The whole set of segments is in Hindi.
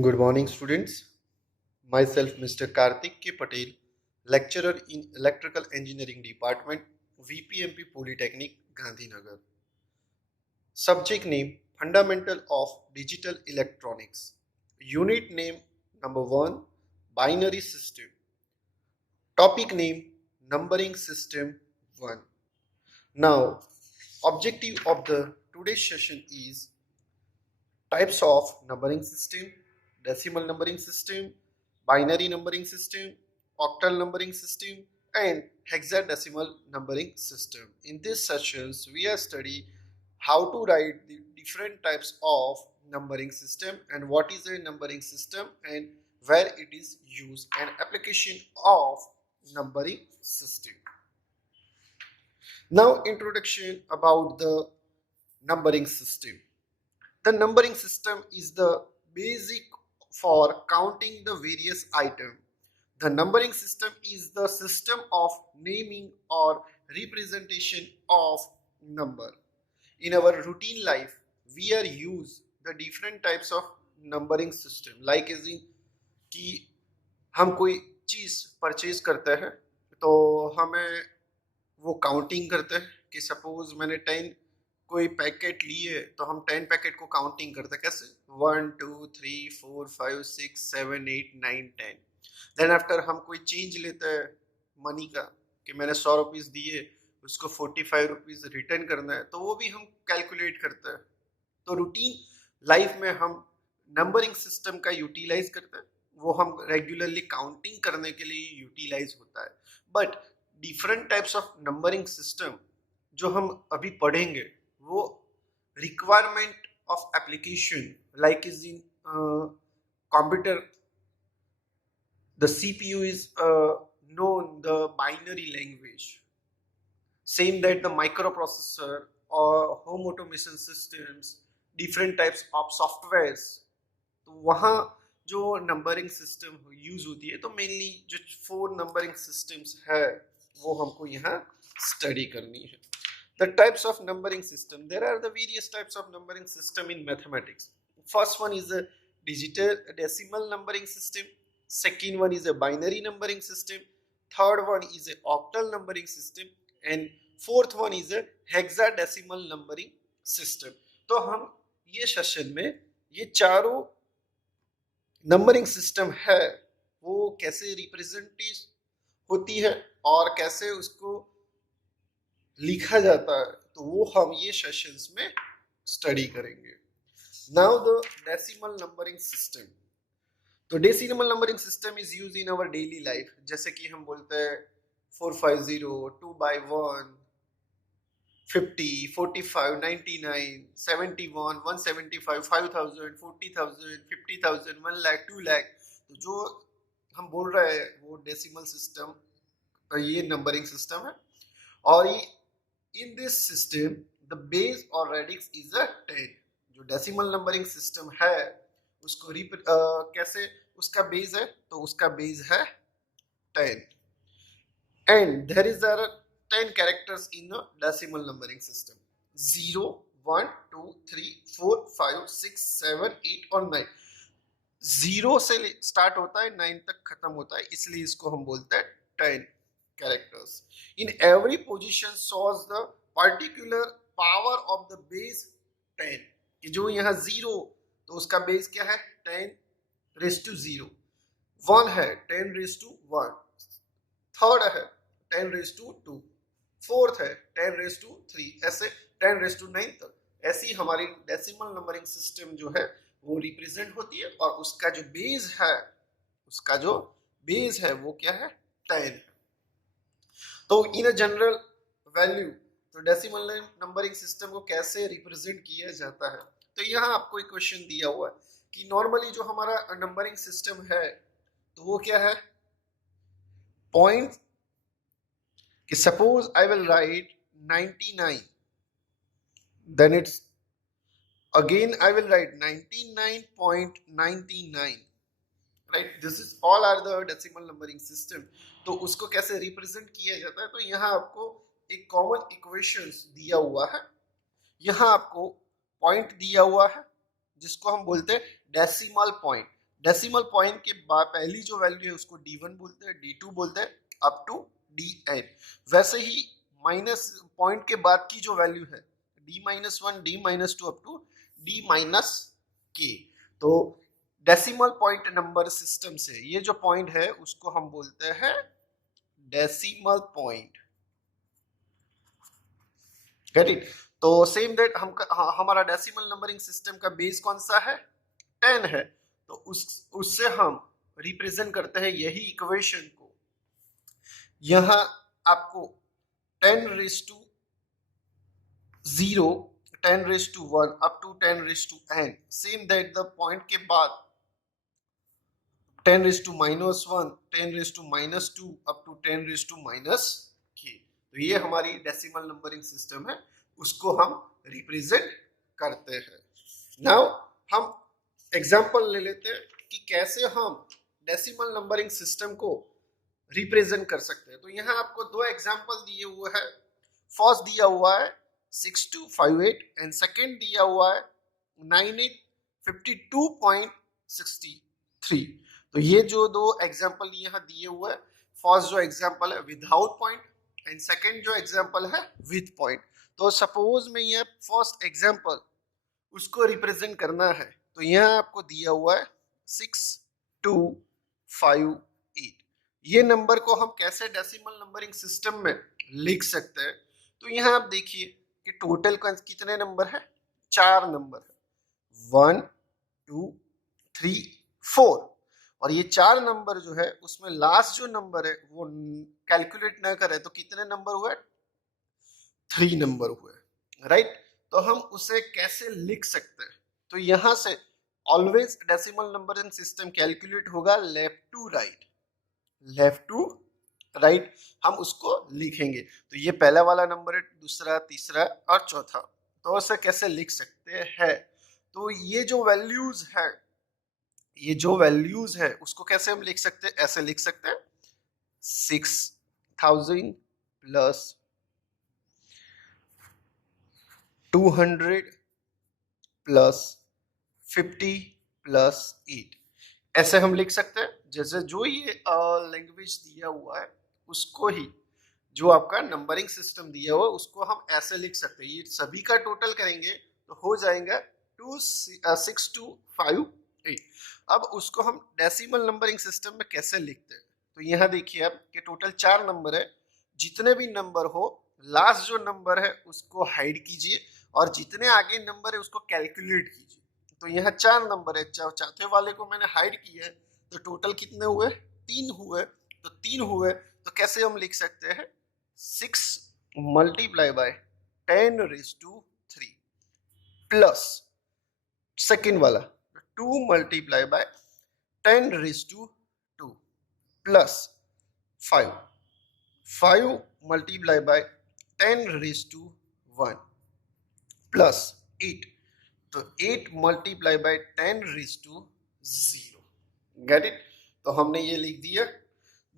Good morning, students. Myself, Mr. Karthik K. Patel, lecturer in Electrical Engineering Department, VPMP Polytechnic, Gandhinagar. Subject name Fundamental of Digital Electronics. Unit name number 1 Binary System. Topic name Numbering System 1. Now, objective of the today's session is types of numbering system, decimal numbering system, binary numbering system, octal numbering system, and hexadecimal numbering system. In these sessions, we are studying how to write the different types of numbering system and what is a numbering system and where it is used and application of numbering system. Now, introduction about the numbering system. The numbering system is the basic for counting the various items. The numbering system is the system of naming or representation of number. In our routine life, we are use the different types of numbering system. Like as in कि हम कोई चीज परचेज करते हैं तो हमें वो काउंटिंग करते हैं कि सपोज मैंने 10 कोई पैकेट लिए तो हम 10 पैकेट को काउंटिंग करते हैं कैसे 1 2 3 4 5 6 7 8 9 10 देन आफ्टर हम कोई चेंज लेते हैं मनी का कि मैंने 100 रुपीज दिए उसको 45 रुपीज रिटर्न करना है तो वो भी हम कैलकुलेट करते हैं तो रूटीन लाइफ में हम नंबरिंग सिस्टम का यूटिलाइज करते हैं वो हम रेगुलरली काउंटिंग करने के लिए यूटिलाइज होता है but different types of numbering system जो हम अभी पढ़ेंगे वो requirement of application like is in computer the CPU is known the binary language same that the microprocessor or home automation systems different types of softwares तो वहाँ जो नंबरिंग सिस्टम यूज होती है तो मेनली जो 4 नंबरिंग सिस्टम्स है वो हमको यहाँ स्टडी करनी है the types of numbering system there are the various types of numbering system in mathematics first one is a digital decimal numbering system second one is a binary numbering system third one is a octal numbering system and fourth one is a hexadecimal numbering system तो हम ये सेशन में ये चारों नंबरिंग सिस्टम है वो कैसे रिप्रेजेंट होती है और कैसे उसको लिखा जाता है तो वो हम ये सेशंस में स्टडी करेंगे now the decimal numbering system तो decimal numbering system is use in our daily life जैसे कि हम बोलते हैं 450 2 by 1 50 45 99 71 175 5000 40,000 50,000 1 lakh 2 lakh तो जो हम बोल रहे हैं वो डेसिमल सिस्टम ये नंबरिंग सिस्टम है और ये in this system the base or radix is a 10 जो डेसिमल नंबरिंग सिस्टम है उसको कैसे उसका बेस है तो उसका बेस है 10 and there is a 10 characters in the decimal numbering system 0 1 2 3 4 5 6 7 8 और 9 0 से स्टार्ट होता है 9 तक खत्म होता है इसलिए इसको हम बोलते हैं 10 characters in every position shows the particular power of the base 10 कि जो यहाँ 0 तो उसका बेस क्या है 10 raised to 0 1 है 10 raised to 1 थर्ड है 10 raised to 2 फोर्थ है 10 raised to 3 ऐसे 10 raised to 9 तक ऐसी हमारी डेसिमल नंबरिंग सिस्टम जो है वो रिप्रेजेंट होती है और उसका जो बेस है वो क्या है 10 तो इन अ जनरल वैल्यू तो डेसिमल नंबरिंग सिस्टम को कैसे रिप्रेजेंट किया जाता है तो यहाँ आपको एक क्वेश्चन दिया हुआ है कि नॉर्मली जो हमारा नंबरिंग सिस्टम है तो वो क्या है पॉइंट कि suppose I will write 99 then it's again I will write 99.99 right this is all are the decimal numbering system तो उसको कैसे रिप्रेजेंट किया जाता है तो यहाँ आपको एक कॉमन इक्वेशंस दिया हुआ है यहाँ आपको पॉइंट दिया हुआ है जिसको हम बोलते हैं डेसिमल पॉइंट डेसिमल पॉइंट के बाद पहली जो वैल्यू है उसको D1 बोलते हैं, D2 बोलते हैं अप टू Dn। वैसे ही माइनस पॉइंट के बाद की जो वैल्यू है D-1, D-2 up to D-k। तो डेसिमल पॉइंट नंबर सिस्टम से ये जो पॉइंट है उसको हम बोलते हैं डेसिमल पॉइंट। Gate it? तो सेम दैट हमारा डेसिमल नंबरिंग सिस्टम का बेस कौन सा है? 10 है। तो उससे हम रिप्रेजेंट करते हैं यही इक्वेशन को। यहां आपको 10 raise to 0, 10 raise to 1 up to 10 raise to n। Same that the point के बाद 10 raise to -1, 10 raise to -2 up to 10 raise to -k। तो ये हमारी डेसिमल नंबरिंग सिस्टम है, उसको हम रिप्रेजेंट करते हैं। नाउ हम एग्जांपल ले लेते हैं कि कैसे हम डेसिमल नंबरिंग सिस्टम को रिप्रेजेंट कर सकते हैं। तो यहाँ आपको दो एग्जांपल दिए हुए हैं। फर्स्ट दिया हुआ है 6258 एंड सेकंड दिया हुआ है 9852.63। तो ये जो दो एग्जांपल यहाँ दिए हुए हैं, फर्स्ट जो एग्जांपल है विदाउट पॉइंट एंड सेकंड जो एग्जांपल है विद पॉइंट। तो सपोज में ये फर्स्ट एग्जांपल उसको रिप्रेजेंट करना है, तो यहाँ आपको दिया हुआ है 6258। ये नंबर को हम कैसे डेसिमल नंबरिंग सिस्टम में लिख सकते हैं? तो यहाँ आप देखिए कि टोटल कितने नंबर है? 4 नंबर है, 1 2 3 4। और ये 4 नंबर जो है उसमें लास्ट जो नंबर है वो कैलकुलेट ना करे तो कितने नंबर हुए? 3 नंबर हुए, राइट? तो हम उसे कैसे लिख सकते हैं? तो यहां से always decimal numbering system calculate होगा left to right, left to right हम उसको लिखेंगे। तो ये पहला वाला नंबर है, दूसरा, तीसरा और चौथा। तो उसे कैसे लिख सकते हैं? तो ये जो वैल्यूज है उसको कैसे हम लिख सकते हैं? ऐसे लिख सकते हैं 6000 प्लस 200 प्लस 50 प्लस 8। ऐसे हम लिख सकते हैं। जैसे जो ये लैंग्वेज दिया हुआ है उसको ही, जो आपका नंबरिंग सिस्टम दिया हुआ है उसको हम ऐसे लिख सकते हैं। ये सभी का टोटल करेंगे तो हो जाएगा 6258। अब उसको हम डेसिमल नंबरिंग सिस्टम में कैसे लिखते हैं? तो यहाँ देखिए आप कि टोटल 4 नंबर है। जितने भी नंबर हो, लास्ट जो नंबर है उसको हाइड कीजिए और जितने आगे नंबर है उसको कैलकुलेट कीजिए। तो यहाँ 4 नंबर है, चौथे वाले को मैंने हाइड किया है, तो टोटल कितने हुए? 3 हुए। तो 3 हुए तो कैसे हम लिख सकते हैं? 6 multiply by 10 raise to 3 plus second वाला 2 multiply by 10 raise to 2 plus 5 multiply by 10 raise to 1 plus 8। तो 8 multiply by 10 raise to 0। Get it? तो हमने ये लिख दिया।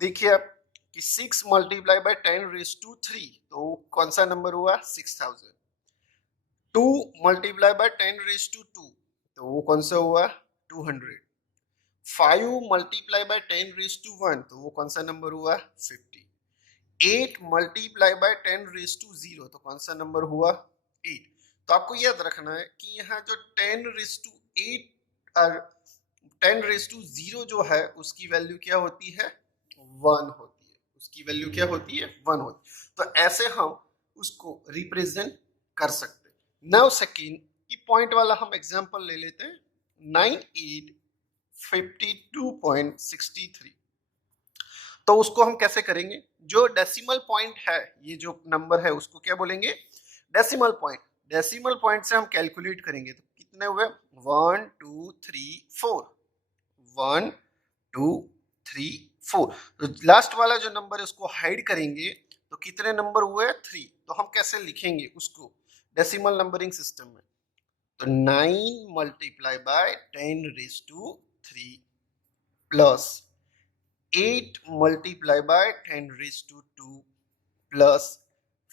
देखिए आप कि 6 मल्टीप्लाई बाय 10 रेज टू 3, तो कौन सा नंबर हुआ? 6000। 2 मल्टीप्लाई बाय 10 रेज टू 2, तो वो कौन सा हुआ? 200। 5 मल्टीप्लाई बाय 10 रेज टू 1, तो वो कौन सा नंबर हुआ? 50। 8 मल्टीप्लाई बाय 10 रेज टू 0, तो कौन सा नंबर हुआ? 8। तो आपको याद रखना है कि यहाँ जो 10 रेज टू 8 और 10 रेज टू 0 जो है उसकी वैल्यू क्या होती है? 1 होती है। उसकी वैल्यू क्या होती है? 1 होती है। तो ऐसे हम उसको रिप्रेजेंट कर सकते हैं। नाउ सेकेंड की पॉइंट वाला हम एग्जांपल ले लेते हैं 9852.63। तो उसको हम कैसे करेंगे? जो डेसिमल पॉइंट है, ये जो नंबर है उसको क्या बोलेंगे? Decimal point. डेसिमल पॉइंट से हम कैलकुलेट करेंगे तो कितने हुए? 1 2 3 4, 1 2 3 4। तो लास्ट वाला जो नंबर है उसको हाइड करेंगे तो कितने नंबर हुए? 3। तो हम कैसे लिखेंगे उसको डेसिमल नंबरिंग सिस्टम में? तो 9 multiply by 10 raise to 3 plus 8 multiply by 10 raise to 2 plus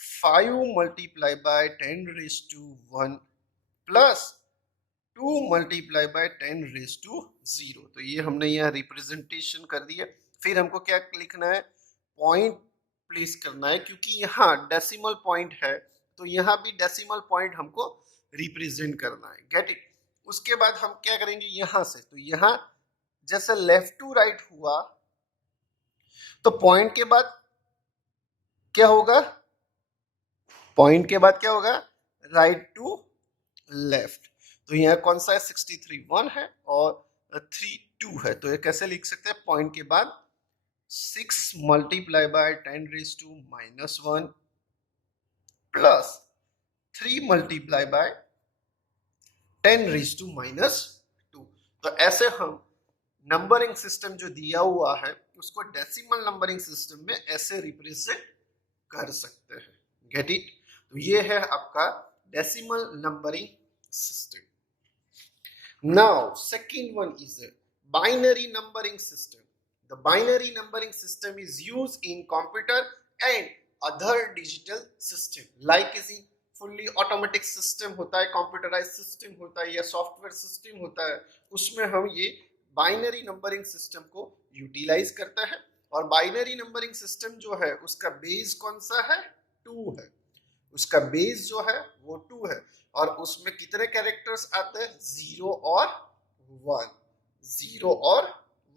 5 multiply by 10 raise to 1 plus 2 multiply by 10⁻0। तो ये हमने यहाँ रिप्रेजेंटेशन कर दिया। फिर हमको क्या लिखना है, पॉइंट प्लेस करना है, क्योंकि यहाँ डेसिमल पॉइंट है तो यहाँ भी डेसिमल पॉइंट हमको रिप्रेजेंट करना है। Get it. उसके बाद हम क्या करेंगे यहाँ से, तो यहाँ जैसे लेफ्ट टू राइट हुआ तो पॉइंट के बाद क्या होगा, पॉइंट के बाद क्या होगा, राइट टू लेफ्ट। तो यहाँ कौन सा है, 63 1 है और 3 2 है। तो ये कैसे लिख सकते हैं, पॉइंट के बाद 6 multiply bye 10⁻⁻1 plus 3 multiply bye 10⁻⁻2। तो ऐसे हम नंबरिंग सिस्टम जो दिया हुआ है उसको डेसिमल नंबरिंग सिस्टम में ऐसे रिप्रेजेंट कर सकते हैं। Gate it. तो ये है आपका decimal numbering system. Now, second one is a binary numbering system. The binary numbering system is used in computer and other digital system. Like is fully automatic system होता है, computerized system होता है या software system होता है, उसमें हम ये binary numbering system को utilize करते हैं। और binary numbering system जो है उसका बेस कौन सा है, 2 है। उसका बेस जो है वो 2 है और उसमें कितने कैरेक्टर्स आते हैं, 0 और 1। 0 और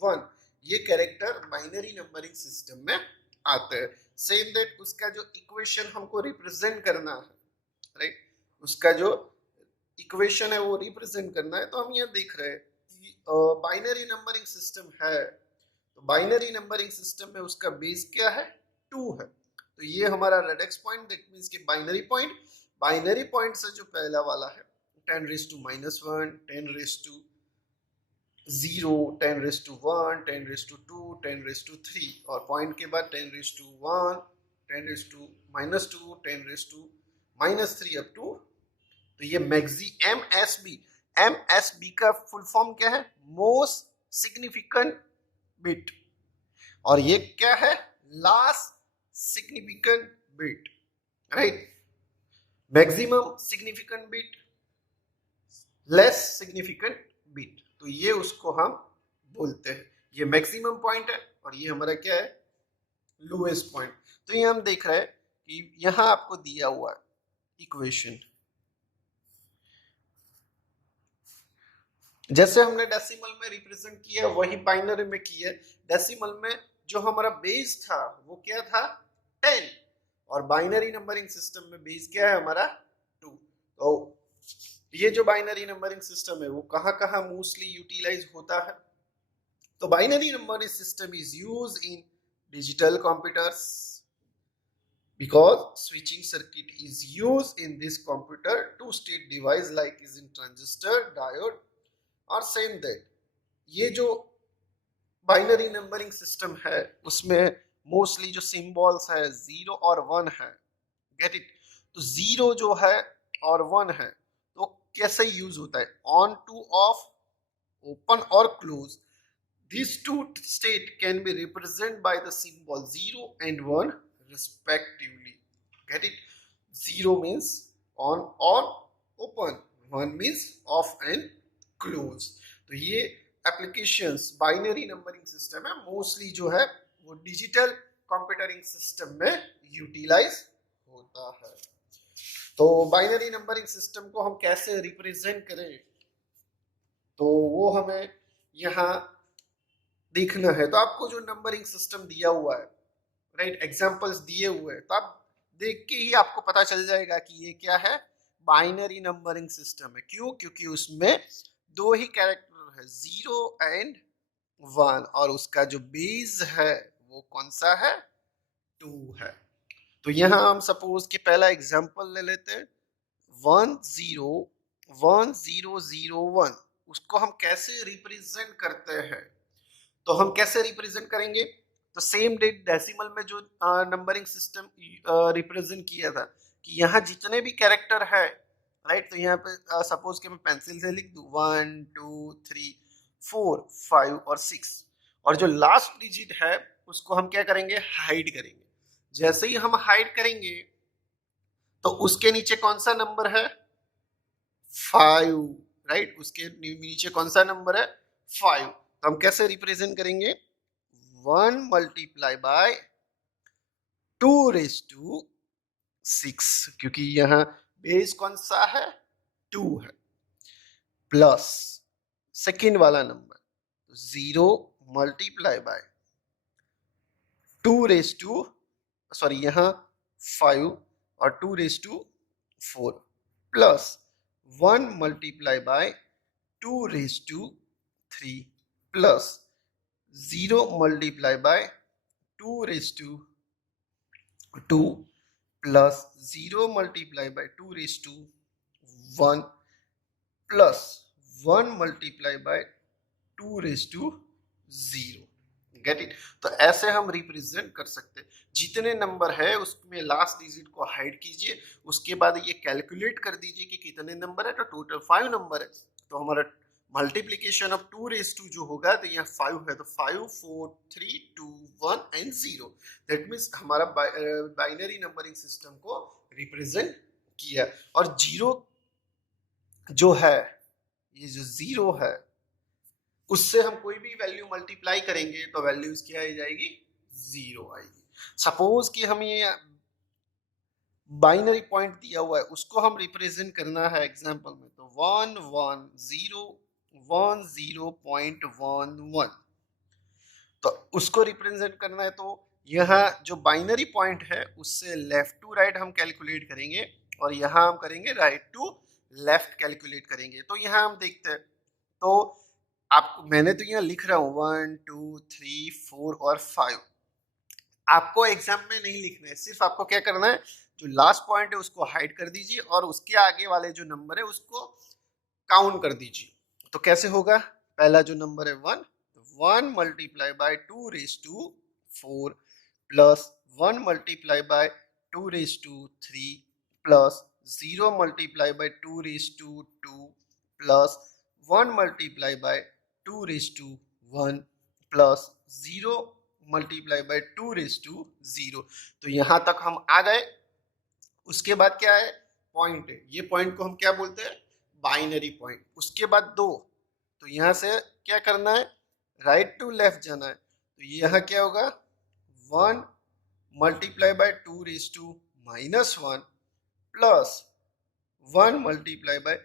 1 ये कैरेक्टर बाइनरी नंबरिंग सिस्टम में आते हैं। सेम दैट उसका जो इक्वेशन हमको रिप्रेजेंट करना है, राइट, उसका जो इक्वेशन है वो रिप्रेजेंट करना है। तो हम यहाँ देख रहे हैं कि बाइनरी नंबरिंग सिस्टम है, तो बाइनरी नंबरिंग सिस्टम में उसका बेस क्या है, 2 है। तो ये हमारा रेडेक्स पॉइंट, दैट मींस कि बाइनरी पॉइंट। बाइनरी पॉइंट से जो पहला वाला है 10⁻⁻1, 10⁻0, 10⁻1, 10⁻2, 10⁻3 और पॉइंट के बाद 10⁻1, 10⁻2, 10⁻3 अप टू, तो ये MSB का फुल फॉर्म क्या है, मोस्ट सिग्निफिकेंट बिट, और ये क्या है, last significant bit, right. Maximum significant bit, less significant bit, तो ये उसको हम बोलते हैं। ये मैक्सिमम पॉइंट है और ये हमारा क्या है, लोएस्ट पॉइंट। तो ये हम देख रहे हैं कि यहां आपको दिया हुआ है इक्वेशन, जैसे हमने डेसिमल में रिप्रेजेंट किया वही बाइनरी में किया। डेसिमल में जो हमारा बेस था वो क्या था, 10, और बाइनरी नंबरिंग सिस्टम में बेस क्या है हमारा, 2। तो ये जो बाइनरी नंबरिंग सिस्टम है वो कहाँ कहाँ मोस्टली यूटिलाइज होता है, तो binary numbering system is use in digital computers because switching circuit is used in this computer to state device like is in transistor, diode और सेम दैट। ये जो बाइनरी नंबरिंग सिस्टम है उसमें मोस्टली जो सिंबल्स है 0 और 1 है। Gate it. तो 0 जो है और 1 है तो कैसे यूज होता है, ऑन टू ऑफ, ओपन और close, these two state can be represented by the symbol 0 and 1 respectively. Get it? 0 means on or open, 1 means off and close. तो ये एप्लीकेशंस बाइनरी नंबरिंग सिस्टम है, मोस्टली जो है वो डिजिटल कंप्यूटरिंग सिस्टम में यूटिलाइज होता है। तो बाइनरी नंबरिंग सिस्टम को हम कैसे रिप्रेजेंट करें, तो वो हमें यहाँ देखना है। तो आपको जो नंबरिंग सिस्टम दिया हुआ है, राइट, एग्जांपल्स दिए हुए हैं, तो आप देख के ही आपको पता चल जाएगा कि ये क्या है, बाइनरी नंबरिंग सिस्टम है। क्यों, क्योंकि उसमें 2 ही कैरेक्टर है, 0 एंड 1, और उसका जो बेस है वो कौन सा है, 2 है। तो यहाँ हम सपोज कि पहला एग्जांपल ले लेते हैं, 1 0 1 0 0 1, उसको हम कैसे रिप्रेजेंट करते हैं, तो हम कैसे रिप्रेजेंट करेंगे, तो सेम डेट डेसिमल में जो नंबरिंग सिस्टम रिप्रेजेंट किया था कि यहाँ जितने भी कैरेक्टर है, राइट, तो यहाँ पे सपोज कि मैं पेंसिल से लिख दूं 1 2 3 4 5 और 6, और जो लास्ट डिजिट है उसको हम क्या करेंगे, हाइड करेंगे। जैसे ही हम हाइड करेंगे तो उसके नीचे कौन सा नंबर है, 5, राइट, उसके नीचे कौन सा नंबर है 5, तो हम कैसे रिप्रेजेंट करेंगे 1 मल्टीप्लाई बाय 2⁶, क्योंकि यहाँ बेस कौन सा है 2 है, प्लस सेकेंड वाला नंबर 0 मल्टीप्लाई बाय 2 सॉरी यहाँ 5 और 2⁴ plus 1 multiply by 2⁵ plus 0 multiply by 2⁵ plus 0 multiply by 2⁴ plus 1 multiply by 2�0। Gate it. तो ऐसे हम रिप्रेजेंट कर सकते हैं, जितने नंबर है उसमें लास्ट डिजिट को हाइड कीजिए, उसके बाद ये कैलकुलेट कर दीजिए कि कितने नंबर है, तो टोटल 5 नंबर है। तो हमारा मल्टीप्लीकेशन ऑफ 2⁵ जो होगा तो यहाँ 5 है, तो 5 4 3 2 1 एंड 0, दैट मीन्स हमारा बाइनरी नंबरिंग सिस्टम को रिप्रेजेंट किया। और 0 जो है, ये जो 0 है, उससे हम कोई भी वैल्यू मल्टीप्लाई करेंगे तो वैल्यूज क्या आ जाएगी 0 आएगी। सपोज कि हम ये बाइनरी पॉइंट दिया हुआ है उसको हम रिप्रेजेंट करना है एग्जांपल में, तो 1 1 0 1 0.11, तो उसको रिप्रेजेंट करना है, तो यहाँ जो बाइनरी पॉइंट है उससे लेफ्ट टू राइट हम कैलकुलेट करेंगे और यहाँ हम करेंगे राइट टू लेफ्ट कैलकुलेट करेंगे। तो यहाँ हम देखते हैं, तो आपको मैंने तो यहाँ लिख रहा हूँ 1 2 3 4 और 5, आपको एग्जाम में नहीं लिखना है, सिर्फ आपको क्या करना है, जो लास्ट पॉइंट है उसको हाइड कर दीजिए और उसके आगे वाले जो नंबर है उसको काउंट कर दीजिए। तो कैसे होगा, पहला जो नंबर है 1 multiply by 2⁴ plus 1 multiply by 2⁵ plus 0 multiply by 2⁵ plus 1 multiply by 2⁵ plus 0 multiply by 2�0। तो यहां तक हम आ गए। उसके बाद क्या है, पॉइंट है, ये पॉइंट को हम क्या बोलते हैं बाइनरी पॉइंट। उसके बाद 2, तो यहां से क्या करना है राइट टू लेफ्ट जाना है, तो यहाँ क्या होगा 1 multiply by 2⁻⁻1 plus 1 multiply by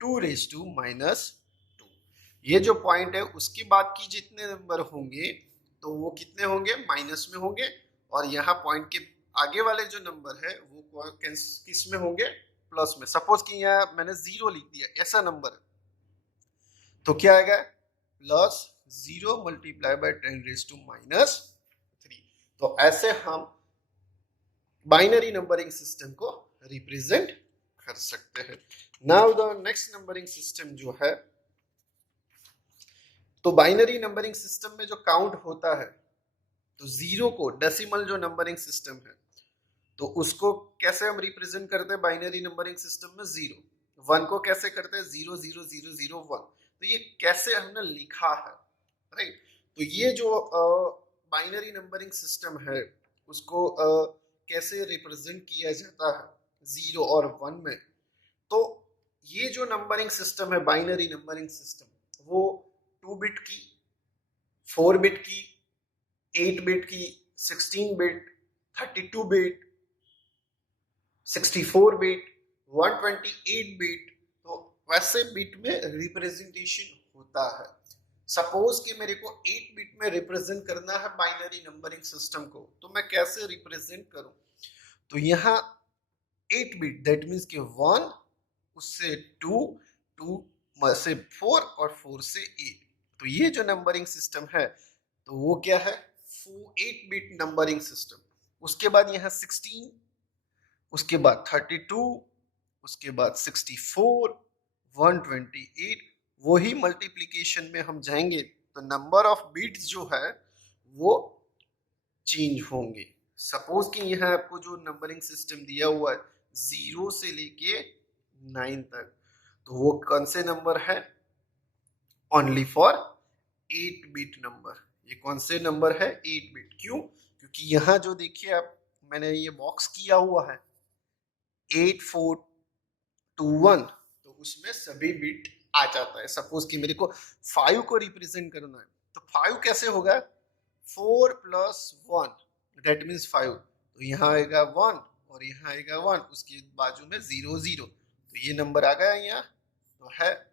2⁻²। ये जो पॉइंट है उसके बाद की जितने नंबर होंगे तो वो कितने होंगे माइनस में होंगे, और यहाँ पॉइंट के आगे वाले जो नंबर है वो किस में होंगे प्लस में। सपोज कि यहाँ मैंने 0 लिख दिया, ऐसा नंबर तो क्या आएगा प्लस 0 मल्टीप्लाई बाय 10⁻⁻3। तो ऐसे हम बाइनरी नंबरिंग सिस्टम को रिप्रेजेंट कर सकते हैं। Now the next numbering system जो है, तो बाइनरी नंबरिंग सिस्टम में जो काउंट होता है, तो 0 को डेसिमल जो नंबरिंग सिस्टम है तो उसको कैसे हम रिप्रेजेंट करते हैं बाइनरी नंबरिंग सिस्टम में 0, 1 को कैसे करते हैं 0 0 0 0 1, तो ये कैसे हमने लिखा है राइट। तो ये जो बाइनरी नंबरिंग सिस्टम है उसको कैसे रिप्रेजेंट किया जाता है 0 और 1 में, तो ये जो नंबरिंग सिस्टम है बाइनरी नंबरिंग सिस्टम वो 2 बिट की, 4 बिट की, 8 बिट की, 16 बिट, 32 बिट, 64 बिट, 128 बिट, तो वैसे बिट में रिप्रेजेंटेशन होता है। सपोज कि मेरे को 8 बिट में रिप्रेजेंट करना है बाइनरी नंबरिंग सिस्टम को, तो मैं कैसे रिप्रेजेंट करूं, तो यहाँ 8 बिट दैट मीन्स कि 1, उससे 2, 2 से 4 और 4 से 8, तो ये जो नंबरिंग सिस्टम है तो वो क्या है 8 बिट नंबरिंग सिस्टम। उसके बाद यहाँ 16, उसके बाद 32, उसके बाद 64, 128, वही मल्टीप्लिकेशन में हम जाएंगे तो नंबर ऑफ बिट्स जो है वो चेंज होंगे। सपोज कि यहाँ आपको जो नंबरिंग सिस्टम दिया हुआ है 0 से लेके 9 तक, तो वो कौन से नंबर है ओनली फॉर 8 बिट नंबर। ये कौन से नंबर है 8 बिट, क्यों, क्योंकि यहाँ जो देखिए आप मैंने ये बॉक्स किया हुआ है 8421, तो उसमें सभी बिट आ जाता है। सपोज कि मेरे को 5 को रिप्रेजेंट करना है, तो 5 कैसे होगा, 4 प्लस 1 दैट मीन्स 5, तो यहाँ आएगा 1 और यहाँ आएगा 1, उसके बाजू में 0 0, तो ये नंबर आ गया यहाँ, तो है।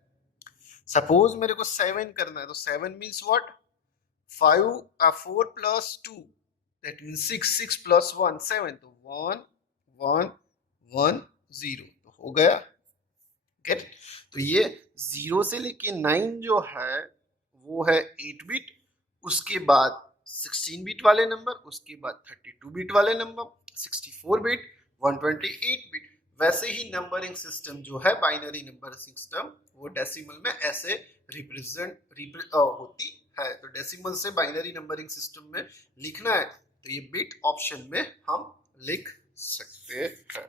सपोज मेरे को 7 करना है, तो 7 means what, 4 plus 2 that means 6, 6 plus 1 7, तो 1 1 1 0, तो हो गया। गेट, तो ये 0 से लेके 9 जो है वो है 8 बिट, उसके बाद 16 बिट वाले नंबर, उसके बाद 32 बिट वाले नंबर, 64 बिट, 128 बिट। वैसे ही नंबरिंग सिस्टम जो है बाइनरी नंबर सिस्टम, वो डेसिमल में ऐसे होती है। तो डेसिमल से बाइनरी नंबरिंग सिस्टम में लिखना है तो ये बिट ऑप्शन में हम लिख सकते हैं।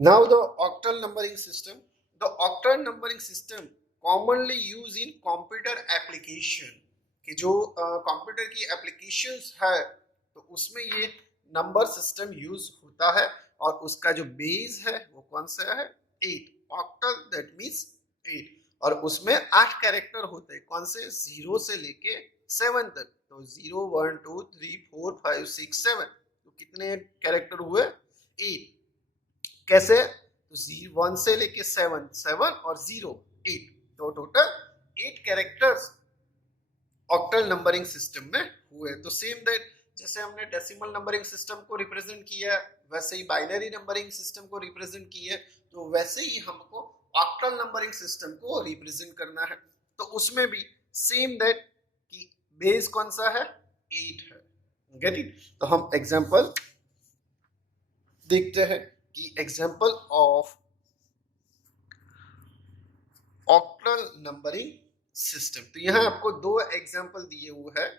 Now the octal numbering system. The octal numbering system commonly used in computer application. कि जो कंप्यूटर की एप्लीकेशंस है तो उसमें ये नंबर सिस्टम यूज होता है, और उसका जो बेस है वो कौन सा है, 8। ऑक्टल दैट मीन्स 8, और उसमें 8 कैरेक्टर होते हैं, कौन से, 0 से लेके 7 तक। तो 0 1 2 3 4 5 6 7, तो कितने कैरेक्टर हुए, 8। कैसे, तो 1 से लेके 7 7 और 0 8, तो total 8 characters octal numbering system में हुए। तो सेम दैट जैसे हमने डेसिमल नंबरिंग सिस्टम को रिप्रेजेंट किया, वैसे ही बाइनरी नंबरिंग सिस्टम को रिप्रेजेंट किया, तो वैसे ही हमको ऑक्टल नंबरिंग सिस्टम को रिप्रेजेंट करना है। तो उसमें भी सेम दैट कि बेस कौन सा है, 8 है। Gate it. तो हम एग्जांपल देखते हैं कि example of octal numbering system. तो यहाँ आपको 2 एग्जांपल दिए हुए हैं।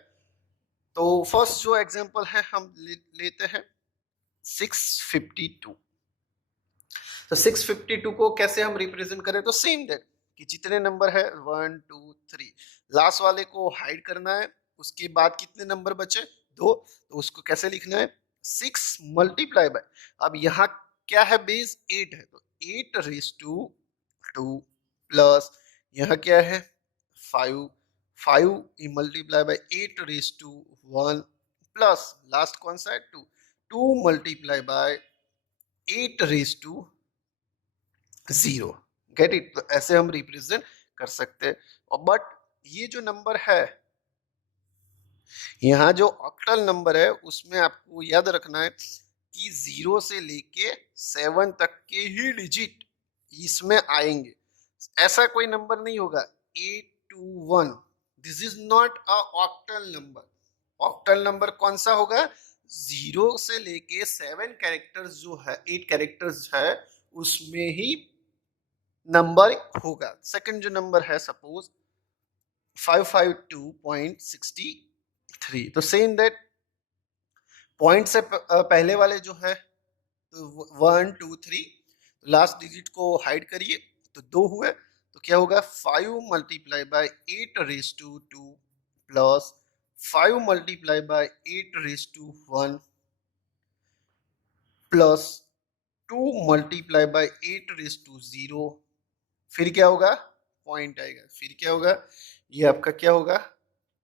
तो फर्स्ट जो एग्जांपल है हम लेते हैं 652। तो 652 को कैसे हम रिप्रेजेंट करें, तो सेम दैट कि जितने नंबर है 1 2 3, लास्ट वाले को हाइड करना है, उसके बाद कितने नंबर बचे, 2, तो उसको कैसे लिखना है, 6 मल्टीप्लाई बाय, अब यहाँ क्या है, बेस 8 है, तो 8 रेज टू 2 प्लस यहाँ क्या है 5, 5 multiply by 8 raise to 1 plus last कौन सा है 2, 2 multiply by 8 raise to 0। Get it. तो ऐसे हम रिप्रेजेंट कर सकते हैं। और बट ये जो नंबर है, यहाँ जो ऑक्टल नंबर है उसमें आपको याद रखना है कि 0 से लेके 7 तक के ही डिजिट इसमें आएंगे। ऐसा कोई नंबर नहीं होगा 821, this is not a octal number. Octal number कौन सा होगा, 0 से लेके 7 कैरेक्टर्स जो है, 8 कैरेक्टर्स है उसमें ही नंबर होगा। सेकंड जो नंबर है सपोज 552.63, तो सेम दैट पॉइंट से पहले वाले जो है तो 1 2 3, लास्ट डिजिट को हाइड करिए तो 2 हुए, तो क्या होगा 5 multiply by 8 raise to 2 plus 5 multiply by 8 raise to 1 plus 2 multiply by 8 raise to 0, फिर क्या होगा, पॉइंट आएगा, फिर क्या होगा, ये आपका क्या होगा,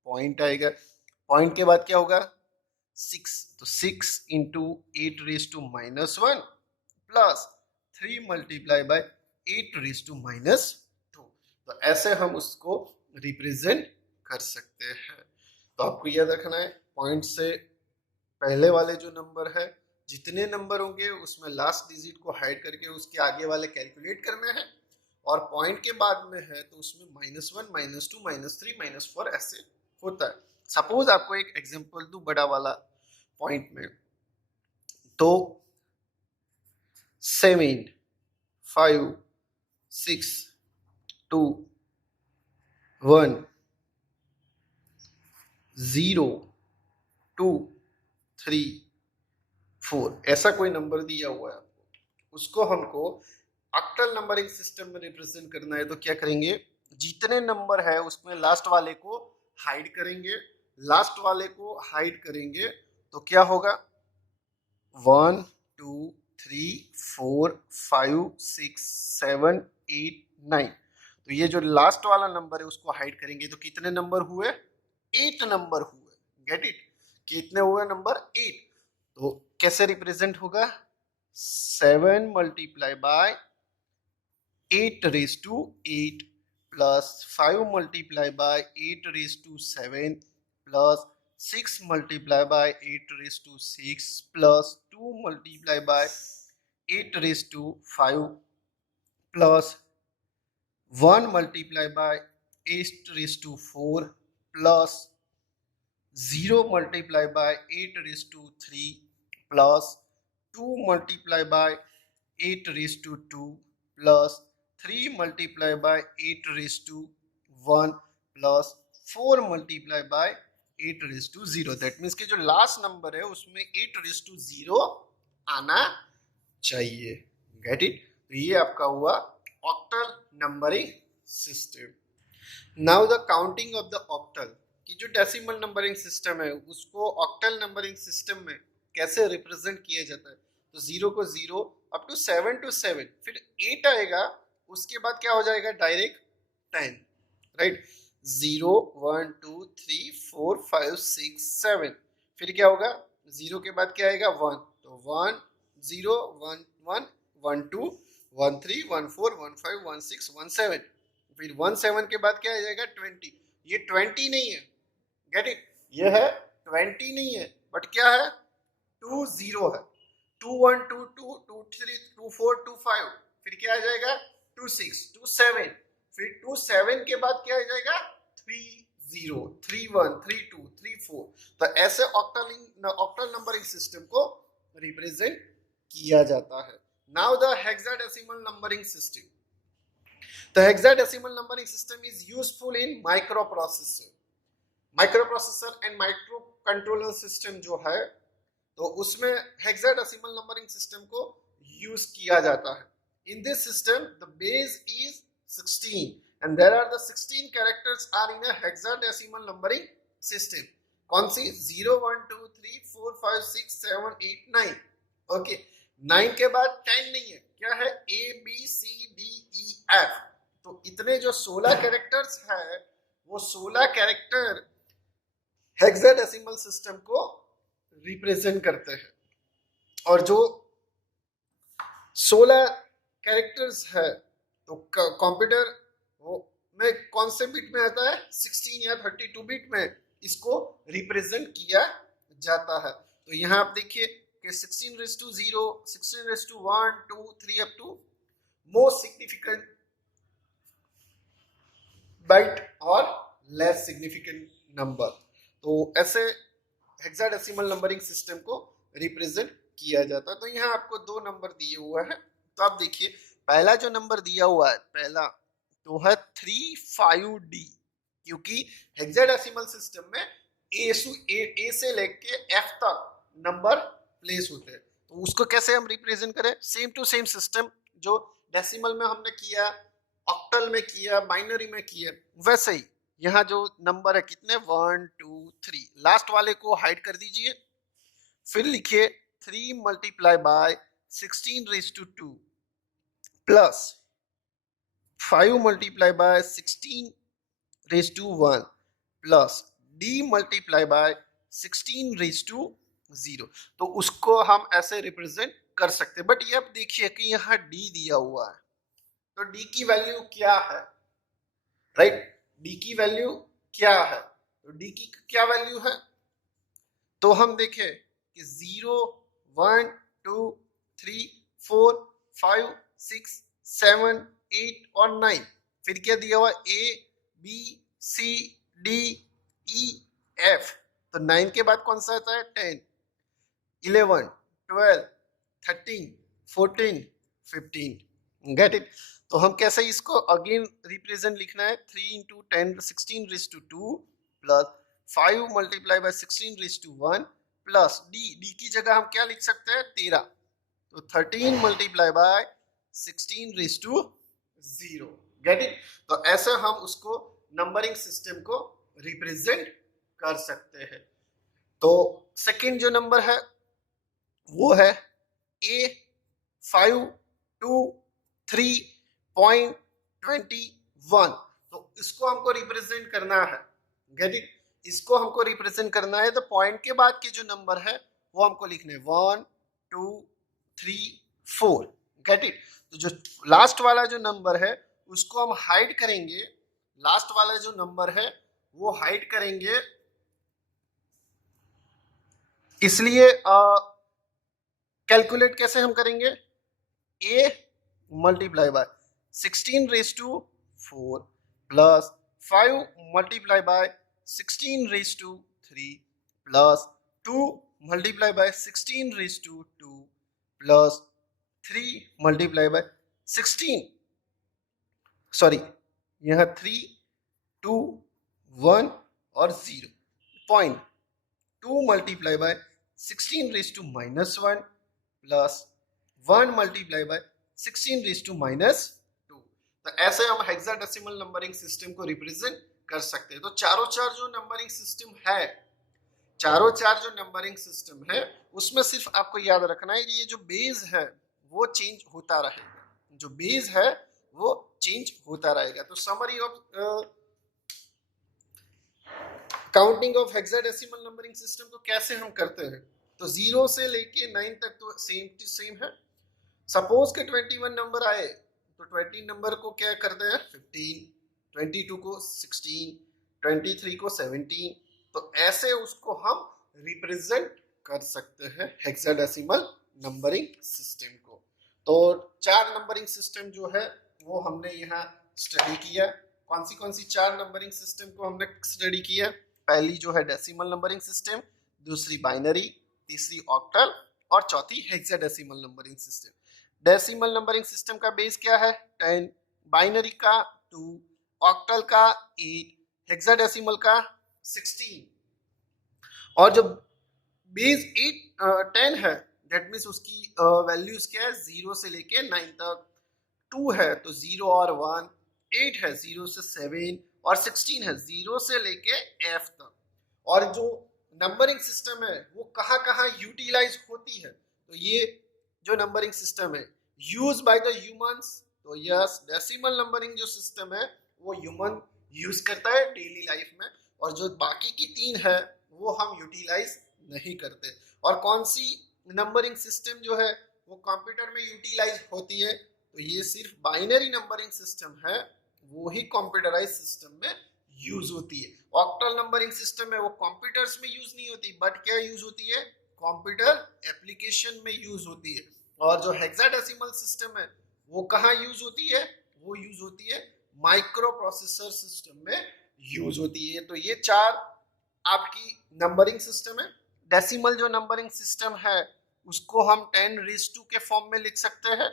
पॉइंट आएगा, पॉइंट के बाद क्या होगा 6, तो 6 into 8 raise to -1 plus 3 multiply by 8 raise to -2, तो ऐसे हम उसको रिप्रेजेंट कर सकते हैं। तो आपको याद रखना है पॉइंट से पहले वाले जो नंबर है, जितने नंबर होंगे उसमें लास्ट डिजिट को हाइड करके उसके आगे वाले कैलकुलेट करने हैं, और पॉइंट के बाद में है तो उसमें -1 -2 -3 -4 ऐसे होता है। सपोज आपको एक एग्जांपल दूं बड़ा वाला पॉइंट में, तो 7 5 6 2 1 0 2 3 4 ऐसा कोई नंबर दिया हुआ है आपको, उसको हमको ऑक्टल नंबरिंग सिस्टम में रिप्रेजेंट करना है। तो क्या करेंगे, जितने नंबर है उसमें लास्ट वाले को हाइड करेंगे, लास्ट वाले को हाइड करेंगे तो क्या होगा 1 2 3 4 5 6 7 8 9। तो ये जो लास्ट वाला नंबर है उसको हाइड करेंगे तो कितने नंबर हुए? 8 नंबर हुए। Get it? कितने हुए नंबर? 8। तो कैसे रिप्रेजेंट होगा? 7 multiply by 8 raised to 8 plus 5 multiplied by 8 raised to 7 plus 6 multiplied by 8 raised to 6 plus 2 multiplied by 8 raised to 5 plus 1 multiplied by 8 raised to 4 plus 0 multiplied by 8 raised to 3 plus 2 multiplied by 8 raised to 2 plus 3 multiplied by 8 raised to 1 plus 4 multiplied by 8 raised to 0. That means कि जो लास्ट नंबर है उसमें 8 raised to 0 आना चाहिए. Get it? तो ये आपका हुआ octal numbering system. Now the counting of the octal. कि जो डेसिमल नंबरिंग सिस्टम है उसको ऑक्टल नंबरिंग सिस्टम में कैसे रिप्रेजेंट किया जाता है? तो 0 को 0 अप टू 7 to 7, फिर 8 आएगा, उसके बाद क्या हो जाएगा? डायरेक्ट 10. राइट? 0 1 2 3 4 5 6 7, फिर क्या होगा? 0 के बाद क्या आएगा? 1. तो 1 0 1 1 1 2 1 3 1 4 1 5 1 6 1 7, फिर 1 7 के बाद क्या आ जाएगा? 20. ये 20 नहीं है. Get it? ये है 20 नहीं है, बट क्या है? 2 0 है. 2 1 2 2 2 3 2 4 2 5, फिर क्या आ जाएगा? 2 6 2 7, फिर 2 7 के बाद क्या आ जाएगा? 3 0 3 1 3 2 3 4. तो ऐसे ऑक्टल नंबरिंग सिस्टम को रिप्रेजेंट किया जाता है. Now the hexadecimal numbering system. The hexadecimal numbering system is useful in microprocessor and micro controller system जो है, तो उसमें हेक्साडेसिमल नंबरिंग सिस्टम को यूज किया जाता है. In this system the base is 16 and there are the 16 characters are in a hexadecimal numbering system. कौन सी? 0 1 2 3 4 5 6 7 8 9. ओके, 9 के बाद 10 नहीं है. क्या है? A B C D E F. तो इतने जो 16 कैरेक्टर्स है वो 16 कैरेक्टर हेक्साडेसिमल सिस्टम को रिप्रेजेंट करते हैं. और जो 16 कैरेक्टर्स है तो कंप्यूटर में कौन से बिट में आता है? 16 या 32 बिट में इसको रिप्रेजेंट किया जाता है. तो यहाँ आप देखिए कि 16 raised to 0, 16 raised to 1 2 3 up to most significant byte और लेस सिग्निफिकेंट नंबर. तो ऐसे हेक्साडेसिमल नंबरिंग सिस्टम को रिप्रेजेंट किया जाता है. तो यहाँ आपको दो नंबर दिए हुए हैं. तो आप देखिए पहला जो नंबर दिया हुआ है पहला तो है 35D, क्योंकि हेक्साडेसिमल सिस्टम में ए से लेके एफ तक नंबर प्लेस होते हैं. तो उसको कैसे हम रिप्रेजेंट करें? सेम टू सेम सिस्टम जो डेसिमल में हमने किया, ऑक्टल में किया, बाइनरी में किया, वैसे ही यहाँ जो नंबर है कितने? 1 2 3. लास्ट वाले को हाइड कर दीजिए, फिर लिखिए 3 multiply by 16 raise to 2 plus 5 multiply by 16 raise to 1 plus d multiply by 16 raise to 0. तो उसको हम ऐसे रिप्रेजेंट कर सकते हैं. बट ये अब देखिए कि यहाँ d दिया हुआ है, तो d की वैल्यू क्या है? राइट? d की वैल्यू क्या है? तो d की क्या वैल्यू है? तो हम देखें कि 0 1 2 3 4 5 6 7 8 और 9, फिर क्या दिया हुआ? A B C D E F. तो 9 के बाद कौन सा आता है? 10 11 12 13 14 15. Get it? तो हम कैसे इसको अगेन रिप्रेजेंट लिखना है? 3 into 10 16 raise to 2 plus 5 multiply by 16 raise to 1 plus d की जगह हम क्या लिख सकते हैं? 13. तो 13 multiply by 16 raise to 0. Get it? तो ऐसे हम उसको नंबरिंग सिस्टम को रिप्रेजेंट कर सकते हैं. तो सेकंड जो नंबर है वो है A 5 2 3.0 21। तो इसको हमको रिप्रेजेंट करना है, गेट इट, इसको हमको रिप्रेजेंट करना है। तो पॉइंट के बाद के जो नंबर है वो हमको लिखने 1 2 3 4, गेट इट। तो जो लास्ट वाला जो नंबर है उसको हम हाइड करेंगे, लास्ट वाला जो नंबर है वो हाइड करेंगे, इसलिए कैलकुलेट कैसे हम करेंगे, a multiply by 16⁻⁴ plus 5 multiply bye 16⁻³ plus 2 multiply bye 16⁻² plus 3 multiply by 16, sorry यहाँ 3 2 1 और 0 point 2 multiply bye 16⁻⁻1 plus 1 multiply by 16⁻²। तो ऐसे हम हेक्साडेसिमल नंबरिंग सिस्टम को रिप्रेजेंट कर सकते हैं। तो चारों चार जो नंबरिंग सिस्टम है, चारों चार जो नंबरिंग सिस्टम है उसमें सिर्फ आपको याद रखना है ये जो बेस है वो चेंज होता रहेगा, जो बेस है वो चेंज होता रहेगा। तो summary of counting of hexadecimal numbering system को कैसे हम करते हैं, तो 0 से लेके 9 तक तो सेम है। सपोज के 21 नंबर आए तो 20 नंबर को क्या करते हैं 15, 22 को 16, 23 को 17। तो ऐसे उसको हम रिप्रेजेंट कर सकते हैं हेक्साडेसिमल नंबरिंग सिस्टम को। तो चार नंबरिंग सिस्टम जो है वो हमने यहाँ स्टडी किया। कौन सी चार नंबरिंग सिस्टम को हमने स्टडी किया, पहली जो है डेसिमल नंबरिंग सिस्टम, दूसरी बाइनरी, तीसरी ऑक्टल और चौथी hexadecimal numbering system. Decimal numbering system का बेस क्या है 10, बाइनरी का 2, ऑक्टल का 8, हेक्साडेसिमल का 16। और जो बेस 10 है दैट मीन्स उसकी वैल्यूज क्या है 0 से लेके 9 तक, 2 है तो 0 और 1, 8 है 0 से 7 और 16 है 0 से लेके F तक। और जो नंबरिंग सिस्टम है वो कहाँ कहाँ यूटिलाइज होती है, तो ये जो नंबरिंग सिस्टम है यूज बाय द ह्यूमंस, तो यस डेसिमल नंबरिंग जो सिस्टम है वो ह्यूमन यूज करता है डेली लाइफ में, और जो बाकी की तीन है वो हम यूटिलाइज नहीं करते। और कौन सी नंबरिंग सिस्टम जो है वो कंप्यूटर में यूटिलाइज होती है, तो ये सिर्फ बाइनरी नंबरिंग सिस्टम है वो ही कंप्यूटराइज सिस्टम में यूज होती है। ऑक्टल नंबरिंग सिस्टम है वो कंप्यूटर्स में यूज नहीं होती बट क्या यूज होती है कंप्यूटर एप्लीकेशन में यूज होती है। और जो हेक्साडेसिमल सिस्टम है वो कहाँ यूज होती है, वो यूज होती है माइक्रो प्रोसेसर सिस्टम में यूज होती है। तो ये चार आपकी नंबरिंग सिस्टम है। डेसिमल जो नंबरिंग सिस्टम है उसको हम 10⁻² के फॉर्म में लिख सकते हैं,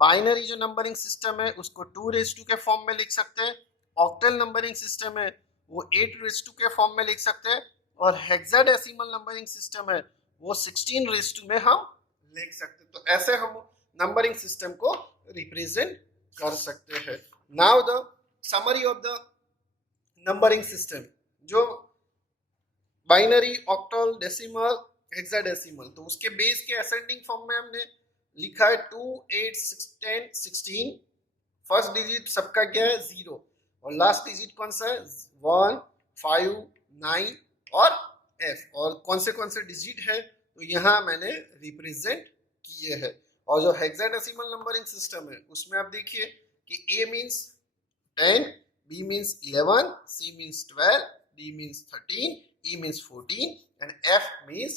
बाइनरी जो नंबरिंग सिस्टम है उसको 2⁻² के फॉर्म में लिख सकते हैं, ऑक्टल नंबरिंग सिस्टम है वो 8⁻² के फॉर्म में लिख सकते हैं, और हेक्साडेसिमल नंबरिंग सिस्टम है वो 16⁻² में हम लिख सकते हैं। तो ऐसे हम नंबरिंग सिस्टम को रिप्रेजेंट कर सकते हैं। Now the summary of the numbering system, जो बाइनरी, ऑक्टल, डेसिमल, हेक्साडेसिमल, तो उसके बेस के असेंडिंग फॉर्म में हमने लिखा है 2 8 6 10 16। फर्स्ट डिजिट सबका क्या है 0 और लास्ट डिजिट कौन सा है 1 5 9 और F। और कौन से डिजिट है तो यहाँ मैंने रिप्रेजेंट किए हैं। और जो हेक्साडेसिमल नंबरिंग सिस्टम है उसमें आप देखिए कि A means 10, B means 11, C means 12, D means 13, E means 14 and F means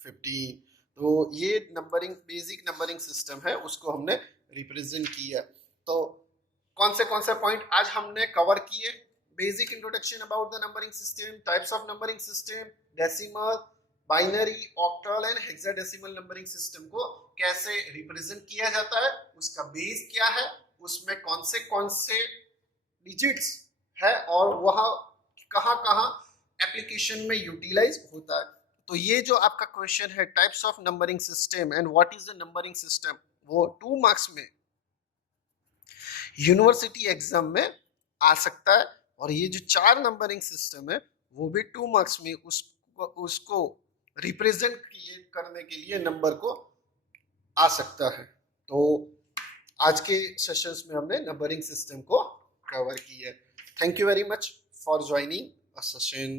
15। तो ये नंबरिंग बेसिक नंबरिंग सिस्टम है उसको हमने रिप्रेजेंट किया। तो कौन से पॉइंट आज हमने कवर किए, basic introduction about the numbering system, types of numbering system, decimal, binary, octal and hexadecimal numbering system को कैसे रिप्रेजेंट किया जाता है, उसका बेस क्या है, उसमें कौन से डिजिट्स है और वह कहाँ एप्लीकेशन में यूटिलाइज होता है। तो ये जो आपका क्वेश्चन है types of numbering system and what is the numbering system, वो 2 मार्क्स में यूनिवर्सिटी एग्जाम में आ सकता है। और ये जो 4 नंबरिंग सिस्टम है वो भी 2 मार्क्स में उसको रिप्रेजेंट करने के लिए नंबर को आ सकता है। तो आज के सेशंस में हमने नंबरिंग सिस्टम को कवर की है। Thank you very much for joining a session.